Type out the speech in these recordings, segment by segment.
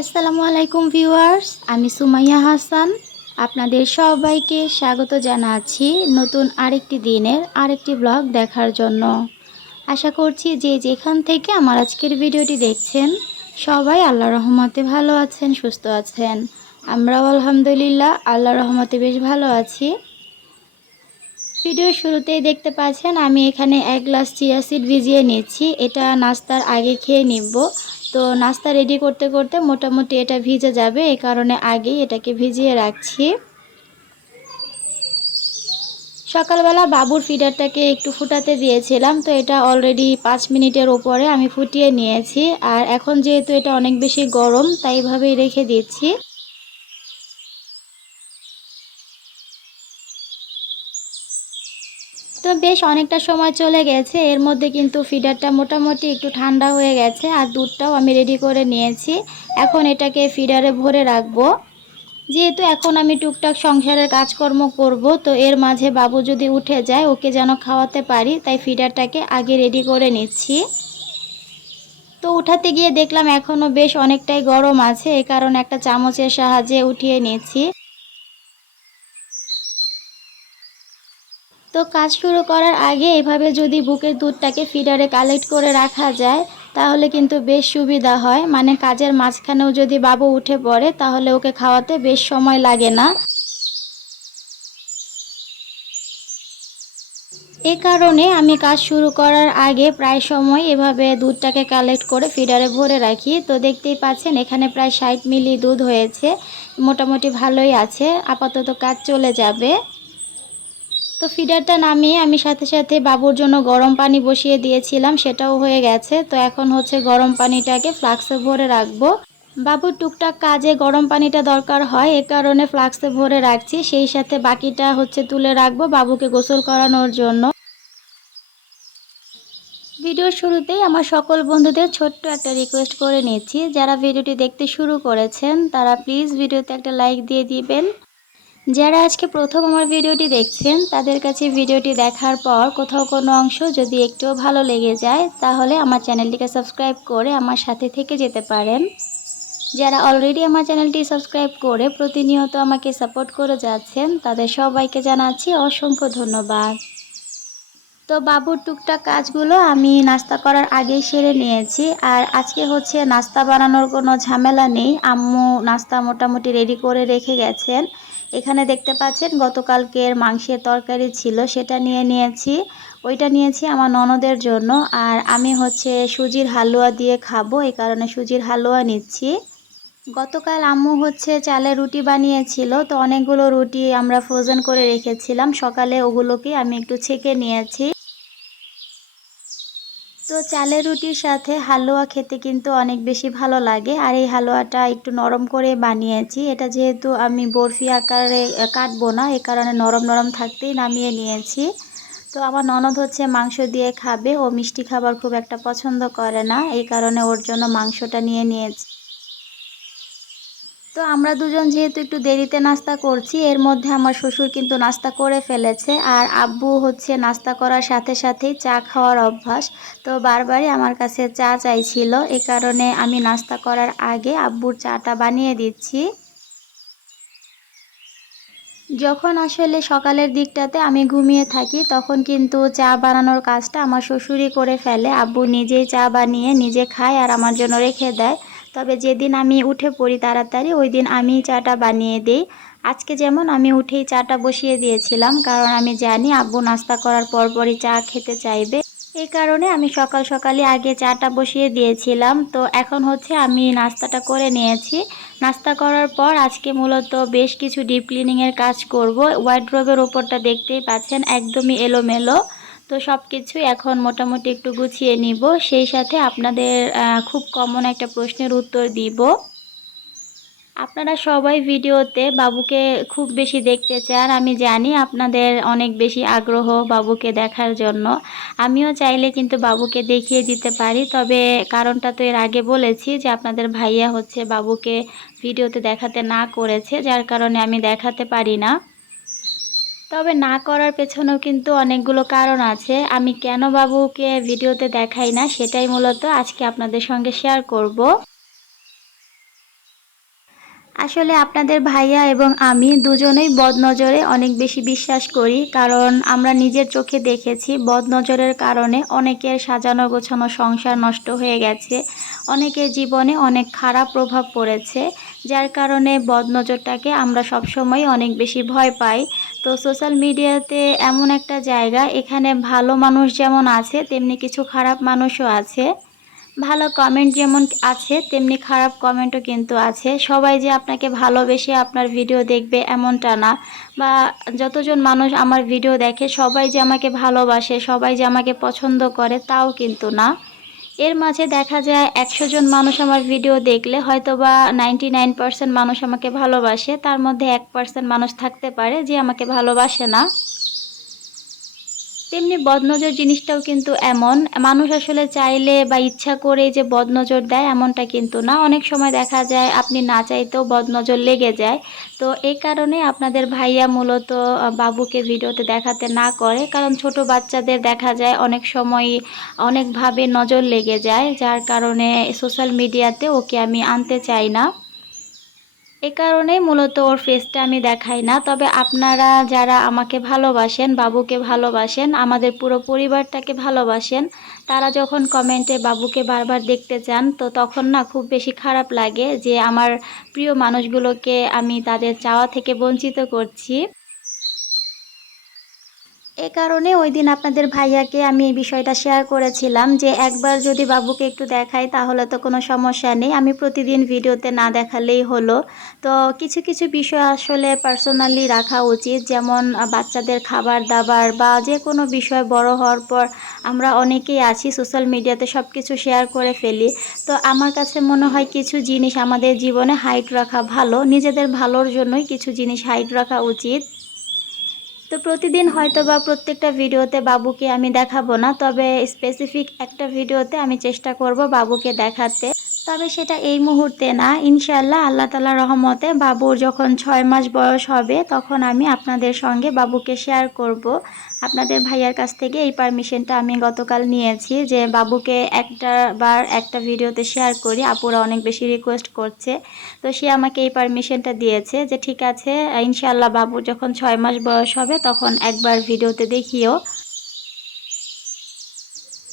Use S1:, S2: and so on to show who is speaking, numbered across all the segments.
S1: আসসালামু আলাইকুম ভিউয়ার্স, আমি সুমাইয়া হাসান। আপনাদের সবাইকে স্বাগত জানাচ্ছি নতুন আরেকটি দিনের আরেকটি ব্লগ দেখার জন্য। আশা করছি যে যেখান থেকে আমার আজকের ভিডিওটি দেখছেন, সবাই আল্লাহ রহমতে ভালো আছেন, সুস্থ আছেন। আমরাও আলহামদুলিল্লাহ আল্লাহ রহমতে বেশ ভালো আছি। ভিডিওর শুরুতেই দেখতে পাচ্ছেন, আমি এখানে এক গ্লাস চিয়া সিড ভিজিয়ে নিচ্ছি এটা নাস্তার আগে খেয়ে নিব। তো নাস্তা রেডি করতে করতে মোটামুটি এটা ভিজে যাবে। এই কারণে আগেই এটাকে ভিজিয়ে রাখছি। সকালবেলা বাবুর ফিডারটাকে একটু ফুটাতে দিয়েছিলাম, তো এটা অলরেডি পাঁচ মিনিটের ওপরে আমি ফুটিয়ে নিয়েছি। আর এখন যেহেতু এটা অনেক বেশি গরম, তাই এভাবেই রেখে দিচ্ছি। বেশ অনেকটা সময় চলে গেছে। এর মধ্যে কিন্তু ফিডারটা মোটামুটি একটু ঠান্ডা হয়ে গেছে আর দুধটাও আমি রেডি করে নিয়েছি। এখন এটাকে ফিডারে ভরে রাখব। যেহেতু এখন আমি টুকটাক সংসারের কাজকর্ম করব, তো এর মাঝে বাবু যদি উঠে যায়, ওকে যেন খাওয়াতে পারি, তাই ফিডারটাকে আগে রেডি করে নিচ্ছি। তো উঠাতে গিয়ে দেখলাম এখনও বেশ অনেকটাই গরম আছে এই কারণে একটা চামচের সাহায্যে উঠিয়ে নিয়েছি। তো কাজ শুরু করার আগে এভাবে যদি বুকের দুধটাকে ফিডারে কালেক্ট করে রাখা যায়, তাহলে কিন্তু বেশ সুবিধা হয়। মানে কাজের মাঝখানেও যদি বাবু উঠে পড়ে, তাহলে ওকে খাওয়াতে বেশ সময় লাগে না। এ কারণে আমি কাজ শুরু করার আগে প্রায় সময় এভাবে দুধটাকে কালেক্ট করে ফিডারে ভরে রাখি। তো দেখতেই পাচ্ছেন, এখানে প্রায় ষাট মিলি দুধ হয়েছে। মোটামুটি ভালোই আছে। আপাতত কাজ চলে যাবে। তো ফিডারটা নামিয়ে আমি সাথে সাথে বাবুর জন্য গরম পানি বসিয়ে দিয়েছিলাম, সেটাও হয়ে গেছে। তো এখন হচ্ছে গরম পানিটাকে ফ্লাক্সে ভরে রাখব। বাবুর টুকটাক কাজে গরম পানিটা দরকার হয়, এ কারণে ফ্লাক্সে ভরে রাখছি। সেই সাথে বাকিটা হচ্ছে তুলে রাখব বাবুকে গোসল করানোর জন্য। ভিডিওর শুরুতেই আমার সকল বন্ধুদের ছোট্ট একটা রিকোয়েস্ট করে নিয়েছি যারা ভিডিওটি দেখতে শুরু করেছেন, তারা প্লিজ ভিডিওতে একটা লাইক দিয়ে দিবেন। যারা আজকে প্রথম আমার ভিডিওটি দেখছেন, তাদের কাছে ভিডিওটি দেখার পর কোথাও কোনো অংশ যদি একটুও ভালো লেগে যায়, তাহলে আমার চ্যানেলটিকে সাবস্ক্রাইব করে আমার সাথে থেকে যেতে পারেন। যারা অলরেডি আমার চ্যানেলটি সাবস্ক্রাইব করে প্রতিনিয়ত আমাকে সাপোর্ট করে যাচ্ছেন, তাদের সবাইকে জানাচ্ছি অসংখ্য ধন্যবাদ। তো বাবুর টুকটাক কাজগুলো আমি নাস্তা করার আগেই সেরে নিয়েছি, আর আজকে হচ্ছে নাস্তা বানানোর কোনো ঝামেলা নেই। আম্মু নাস্তা মোটামুটি রেডি করে রেখে গেছেন। এখানে দেখতে পাচ্ছেন গতকালকের মাংসের তরকারি ছিল, সেটা নিয়ে নিয়েছি। ওইটা নিয়েছি আমার ননদের জন্য। আর আমি হচ্ছে সুজির হালুয়া দিয়ে খাব, এই কারণে সুজির হালুয়া নিচ্ছি। গতকাল আম্মু হচ্ছে চালে রুটি বানিয়েছিল, তো অনেকগুলো রুটি আমরা ফ্রোজেন করে রেখেছিলাম। সকালে ওগুলোকে আমি একটু ছেঁকে নিয়েছি। তো চালের রুটির সাথে হালুয়া খেতে কিন্তু অনেক বেশি ভালো লাগে। আর এই হালুয়াটা একটু নরম করে বানিয়েছি। এটা যেহেতু আমি বরফি আকারে কাটবো না, এ কারণে নরম নরম থাকতেই নামিয়ে নিয়েছি। তো আমার ননদ হচ্ছে মাংস দিয়ে খাবে। ও মিষ্টি খাবার খুব একটা পছন্দ করে না, এই কারণে ওর জন্য মাংসটা নিয়ে নিয়েছি। তো আমরা দুজন যেহেতু একটু দেরিতে নাস্তা করছি, এর মধ্যে আমার শ্বশুর কিন্তু নাস্তা করে ফেলেছে আর আব্বু হচ্ছে নাস্তা করার সাথে সাথেই চা খাওয়ার অভ্যাস। তো বারবারই আমার কাছে চা চাইছিল, এ কারণে আমি নাস্তা করার আগে আব্বুর চাটা বানিয়ে দিচ্ছি। যখন আসলে সকালের দিকটাতে আমি ঘুমিয়ে থাকি, তখন কিন্তু চা বানানোর কাজটা আমার শ্বশুরই করে ফেলে। আব্বু নিজেই চা বানিয়ে নিজে খায় আর আমার জন্য রেখে দেয়। তবে যেদিন আমি উঠে পড়ি তাড়াতাড়ি, ওই দিন আমি চাটা বানিয়ে দিই। আজকে যেমন আমি উঠেই চাটা বসিয়ে দিয়েছিলাম, কারণ আমি জানি আব্বু নাস্তা করার পরপরই চা খেতে চাইবে। এই কারণে আমি সকাল সকালে আগে চাটা বসিয়ে দিয়েছিলাম। তো এখন হচ্ছে আমি নাস্তাটা করে নিয়েছি। নাস্তা করার পর আজকে মূলত বেশ কিছু ডিপ ক্লিনিংয়ের কাজ করব। ওয়ার্ড্রোবের ওপরটা দেখতেই পাচ্ছেন, একদমই এলোমেলো। তো সব কিছু এখন মোটামুটি একটু গুছিয়ে নিব। সেই সাথে আপনাদের খুব কমন একটা প্রশ্নের উত্তর দিব। আপনারা সবাই ভিডিওতে বাবুকে খুব বেশি দেখতে চান, আমি জানি আপনাদের অনেক বেশি আগ্রহ বাবুকে দেখার জন্য। আমিও চাইলে কিন্তু বাবুকে দেখিয়ে দিতে পারি, তবে কারণটা তো এর আগে বলেছি যে আপনাদের ভাইয়া হচ্ছে বাবুকে ভিডিওতে দেখাতে না করেছে, যার কারণে আমি দেখাতে পারি না। তবে না করার পেছনেও কিন্তু অনেকগুলো কারণ আছে। আমি কেন বাবুকে ভিডিওতে দেখাই না সেটাই মূলত আজকে আপনাদের সঙ্গে শেয়ার করব। আসলে আপনাদের ভাইয়া এবং আমি দুজনেই বদনজরে অনেক বেশি বিশ্বাস করি, কারণ আমরা নিজের চোখে দেখেছি বদনজরের কারণে অনেকের সাজানো গোছানো সংসার নষ্ট হয়ে গেছে, অনেকের জীবনে অনেক খারাপ প্রভাব পড়েছে। যার কারণে বদনজরটাকে আমরা সবসময় অনেক বেশি ভয় পাই। তো সোশ্যাল মিডিয়াতে এমন একটা জায়গা, এখানে ভালো মানুষ যেমন আছে, তেমনি কিছু খারাপ মানুষও আছে। ভালো কমেন্ট যেমন আছে, তেমনি খারাপ কমেন্টও কিন্তু আছে। সবাই যে আপনাকে ভালোবেসে আপনার ভিডিও দেখবে এমনটা না। বা যতজন মানুষ আমার ভিডিও দেখে, সবাই যে আমাকে ভালোবাসে, সবাই যে আমাকে পছন্দ করে, তাও কিন্তু না। এর মাঝে দেখা যায় একশো জন মানুষ আমার ভিডিও দেখলে হয়তো বা নাইনটি নাইন পার্সেন্ট মানুষ আমাকে ভালোবাসে, তার মধ্যে এক পার্সেন্ট মানুষ থাকতে পারে যে আমাকে ভালোবাসে না। তেমনি বদনজর জিনিসটাও কিন্তু এমন। মানুষ আসলে চাইলে বা ইচ্ছা করে যে বদনজর দেয় এমনটা কিন্তু না। অনেক সময় দেখা যায় আপনি না চাইতেও বদনজর লেগে যায়। তো এই কারণে আপনাদের ভাইয়া মূলত বাবুকে ভিডিওতে দেখাতে না করে। কারণ ছোট বাচ্চাদের দেখা যায় অনেক সময় অনেকভাবে নজর লেগে যায়। যার কারণে সোশ্যাল মিডিয়াতে ওকে আমি আনতে চাই না। এ কারণেই মূলত ওর ফেসটা আমি দেখাই না। তবে আপনারা যারা আমাকে ভালোবাসেন, বাবুকে ভালোবাসেন, আমাদের পুরো পরিবারটাকে ভালোবাসেন, তারা যখন কমেন্টে বাবুকে বারবার দেখতে চান, তো তখন না খুব বেশি খারাপ লাগে যে আমার প্রিয় মানুষগুলোকে আমি তাদের চাওয়া থেকে বঞ্চিত করছি। এ কারণে ওই দিন আপনাদের ভাইয়াকে আমি এই বিষয়টা শেয়ার করেছিলাম যে একবার যদি বাবুকে একটু দেখাই তাহলে তো কোনো সমস্যা নেই। আমি প্রতিদিন ভিডিওতে না দেখালেই হলো। তো কিছু কিছু বিষয় আসলে পার্সোনালি রাখা উচিত। যেমন বাচ্চাদের খাবার দাবার বা যে কোনো বিষয় বড় হওয়ার পর আমরা অনেকেই আছি সোশ্যাল মিডিয়াতে সব কিছু শেয়ার করে ফেলি। তো আমার কাছে মনে হয় কিছু জিনিস আমাদের জীবনে হাইট রাখা ভালো। নিজেদের ভালোর জন্যই কিছু জিনিস হাইট রাখা উচিত। তো প্রতিদিন হয়তো বা প্রত্যেকটা ভিডিওতে বাবুকে আমি দেখাবো না, তবে স্পেসিফিক একটা ভিডিওতে আমি চেষ্টা করব বাবুকে দেখাতে। তবে সেটা এই মুহূর্তে না। ইনশাল্লাহ আল্লাহ তালা রহমতে বাবুর যখন ছয় মাস বয়স হবে, তখন আমি আপনাদের সঙ্গে বাবুকে শেয়ার করব। আপনাদের ভাইয়ার কাছ থেকে এই পারমিশনটা আমি গতকাল নিয়েছি যে বাবুকে একটা বার একটা ভিডিওতে শেয়ার করি। আপুরা অনেক বেশি রিকোয়েস্ট করছে। তো সে আমাকে এই পারমিশনটা দিয়েছে যে ঠিক আছে ইনশাল্লাহ বাবুর যখন ছয় মাস বয়স হবে, তখন একবার ভিডিওতে দেখিও।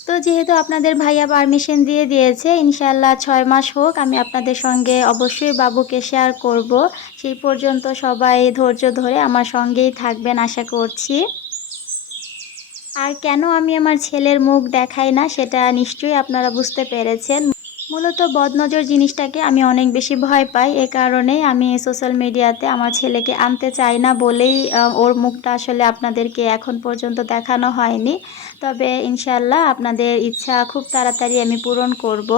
S1: তো যেহেতু আপনাদের ভাইয়া পারমিশন দিয়ে দিয়েছে ইনশাল্লাহ ছয় মাস হোক আমি আপনাদের সঙ্গে অবশ্যই বাবুকে শেয়ার করব। সেই পর্যন্ত সবাই ধৈর্য ধরে আমার সঙ্গেই থাকবেন আশা করছি। আর কেন আমি আমার ছেলের মুখ দেখাই না, সেটা নিশ্চয়ই আপনারা বুঝতে পেরেছেন। মূলত বদনজর জিনিসটাকে আমি অনেক বেশি ভয় পাই। এ কারণে আমি সোশ্যাল মিডিয়াতে আমার ছেলেকে আনতে চাই না বলেই ওর মুখটা আসলে আপনাদেরকে এখন পর্যন্ত দেখানো হয়নি। তবে ইনশাল্লাহ আপনাদের ইচ্ছা খুব তাড়াতাড়ি আমি পূরণ করব।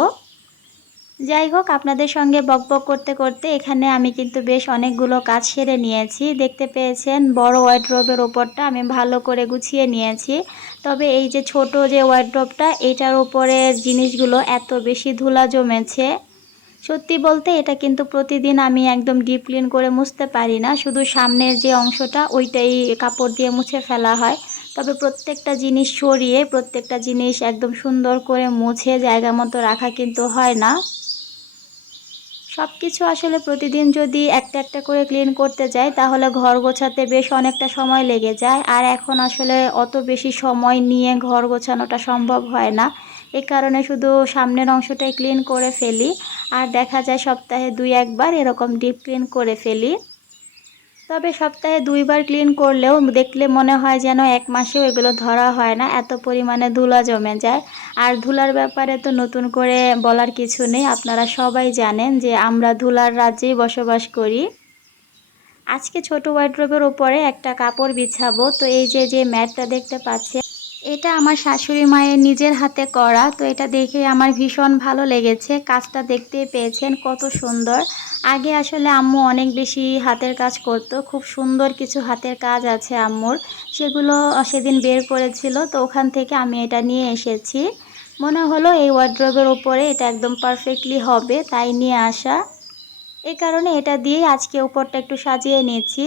S1: যাই হোক, আপনাদের সঙ্গে বকবক করতে করতে এখানে আমি কিন্তু বেশ অনেকগুলো কাজ সেরে নিয়েছি। দেখতে পেয়েছেন, বড় ওয়ার্ড্রোবের ওপরটা আমি ভালো করে গুছিয়ে নিয়েছি। তবে এই যে ছোট যে ওয়ার্ড্রোবটা এটার উপরের জিনিসগুলো এত বেশি ধুলা জমেছে। সত্যি বলতে এটা কিন্তু প্রতিদিন আমি একদম ডিপ ক্লিন করে মুছতে পারি না। শুধু সামনের যে অংশটা, ওইটাই কাপড় দিয়ে মুছে ফেলা হয়। তবে প্রত্যেকটা জিনিস সরিয়ে, প্রত্যেকটা জিনিস একদম সুন্দর করে মুছে জায়গা মতো রাখা কিন্তু হয় না। সব কিছু আসলে প্রতিদিন যদি একটা একটা করে ক্লিন করতে যাই, তাহলে ঘর গোছাতে বেশ অনেকটা সময় লেগে যায়। আর এখন আসলে অত বেশি সময় নিয়ে ঘর গোছানোটা সম্ভব হয় না। এ কারণে শুধু সামনের অংশটাই ক্লিন করে ফেলি। আর দেখা যায় সপ্তাহে দুই একবার এরকম ডিপ ক্লিন করে ফেলি। তবে সপ্তাহে দুইবার ক্লিন করলেও দেখলে মনে হয় যেন এক মাসেও এগুলো ধরা হয় না, এত পরিমাণে ধুলা জমে যায়। আর ধুলার ব্যাপারে তো নতুন করে বলার কিছু নেই, আপনারা সবাই জানেন যে আমরা ধুলার রাজ্যেই বসবাস করি। আজকে ছোট ওয়াইড্রোবের ওপরে একটা কাপড় বিছাবো, তো এই যে যে ম্যাটটা দেখতে পাচ্ছেন এটা আমার শাশুড়ি মায়ের নিজের হাতে করা, তো এটা দেখে আমার ভীষণ ভালো লেগেছে। কাজটা দেখতে পেয়েছেন, কত সুন্দর। আগে আসলে আম্মু অনেক বেশি হাতের কাজ করত, খুব সুন্দর কিছু হাতের কাজ আছে আম্মুর। সেগুলো সেদিন বের করেছিল, তো ওখান থেকে আমি এটা নিয়ে এসেছি। মনে হলো এই ওয়ার্ড্রবের ওপরে এটা একদম পারফেক্টলি হবে, তাই নিয়ে আসা। এই কারণে এটা দিয়ে আজকে উপরটা একটু সাজিয়ে নিয়েছি।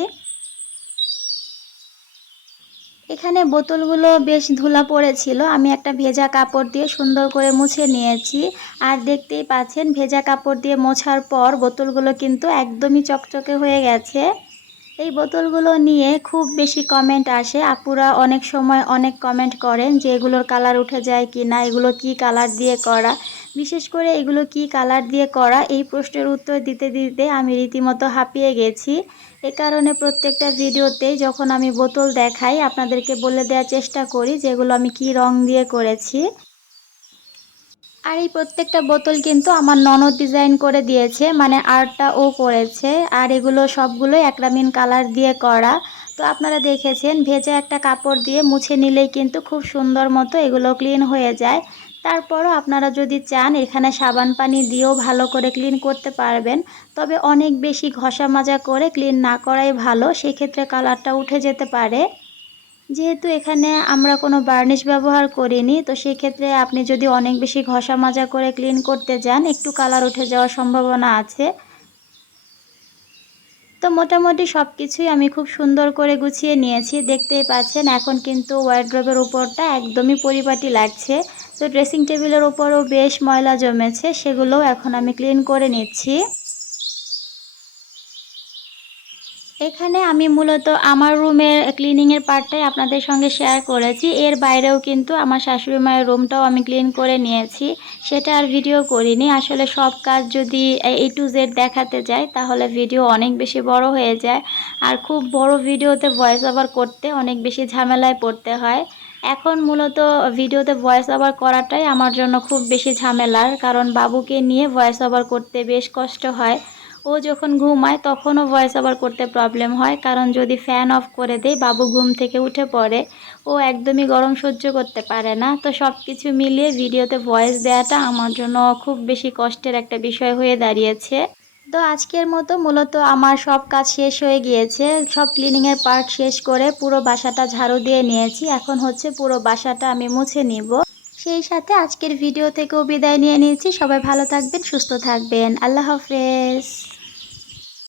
S1: এখানে বোতলগুলো বেশ ধুলা পড়েছিল। আমি একটা ভেজা কাপড় দিয়ে সুন্দর করে মুছে নিয়েছি। আর দেখতেই পাচ্ছেন, ভেজা কাপড় দিয়ে মোছার পর বোতলগুলো কিন্তু একদমই চকচকে হয়ে গেছে। এই বোতলগুলো নিয়ে খুব বেশি কমেন্ট আসে। আপুরা অনেক সময় অনেক কমেন্ট করেন যে এগুলোর কালার উঠে যায় কি না এগুলো কি কালার দিয়ে করা। বিশেষ করে এগুলো কি কালার দিয়ে করা, এই প্রশ্নের উত্তর দিতে দিতে আমি রীতিমতো হাঁপিয়ে গেছি। এ কারণে প্রত্যেকটা ভিডিওতেই যখন আমি বোতল দেখাই, আপনাদেরকে বলে দেওয়ার চেষ্টা করি যেগুলো আমি কি রং দিয়ে করেছি। আর এই প্রত্যেকটা বোতল কিন্তু আমার ননদ ডিজাইন করে দিয়েছে মানে আর্টটা ও করেছে। আর এগুলো সবগুলোই একরামিন কালার দিয়ে করা। তো আপনারা দেখেছেন, ভেজা একটা কাপড় দিয়ে মুছে নিলেই কিন্তু খুব সুন্দর মতো এগুলো ক্লিন হয়ে যায়। তারপরও আপনারা যদি চান, এখানে সাবান পানি দিয়েও ভালো করে ক্লিন করতে পারবেন। তবে অনেক বেশি ঘষা মাজা করে ক্লিন না করাই ভালো, সেক্ষেত্রে কালারটা উঠে যেতে পারে। যেহেতু এখানে আমরা কোনো বার্নিশ ব্যবহার করিনি, তো সেক্ষেত্রে আপনি যদি অনেক বেশি ঘষা মাজা করে ক্লিন করতে যান, একটু কালার উঠে যাওয়ার সম্ভাবনা আছে। তো মোটামুটি সব কিছুই আমি খুব সুন্দর করে গুছিয়ে নিয়েছি। দেখতেই পাচ্ছেন, এখন কিন্তু ওয়ার্ড্রবের উপরটা একদমই পরিপাটি লাগছে। তো ড্রেসিং টেবিলের উপরও বেশ ময়লা জমেছে, সেগুলোও এখন আমি ক্লিন করে নিচ্ছি। এখানে আমি মূলত আমার রুমের ক্লিনিংয়ের পার্টটাই আপনাদের সঙ্গে শেয়ার করেছি। এর বাইরেও কিন্তু আমার শাশুড়ি মায়ের রুমটাও আমি ক্লিন করে নিয়েছি। সেটা আর ভিডিও করিনি। আসলে সব কাজ যদি এ টু জেড দেখাতে যাই, তাহলে ভিডিও অনেক বেশি বড় হয়ে যায়। আর খুব বড় ভিডিওতে ভয়েস ওভার করতে অনেক বেশি ঝামেলায় পড়তে হয়। এখন মূলত ভিডিওতে ভয়েস ওভার করাটাই আমার জন্য খুব বেশি ঝামেলার। কারণ বাবুকে নিয়ে ভয়েস ওভার করতে বেশ কষ্ট হয়। ও যখন ঘুমায়, তখনও ভয়েস ওভার করতে প্রবলেম হয়। কারণ যদি ফ্যান অফ করে দেয় বাবু ঘুম থেকে উঠে পড়ে, ও একদমই গরম সহ্য করতে পারে না। তো সব কিছু মিলিয়ে ভিডিওতে ভয়েস দেওয়াটা আমার জন্য খুব বেশি কষ্টের একটা বিষয় হয়ে দাঁড়িয়েছে। তো আজকের মতো মূলত আমার সব কাজ শেষ হয়ে গিয়েছে। সব ক্লিনিংয়ের পার্ট শেষ করে পুরো বাসাটা ঝাড়ু দিয়ে নিয়েছি। এখন হচ্ছে পুরো বাসাটা আমি মুছে নিব। সেই সাথে আজকের ভিডিও থেকেও বিদায় নিয়ে নিয়েছি। সবাই ভালো থাকবেন, সুস্থ থাকবেন। আল্লাহ হাফেজ।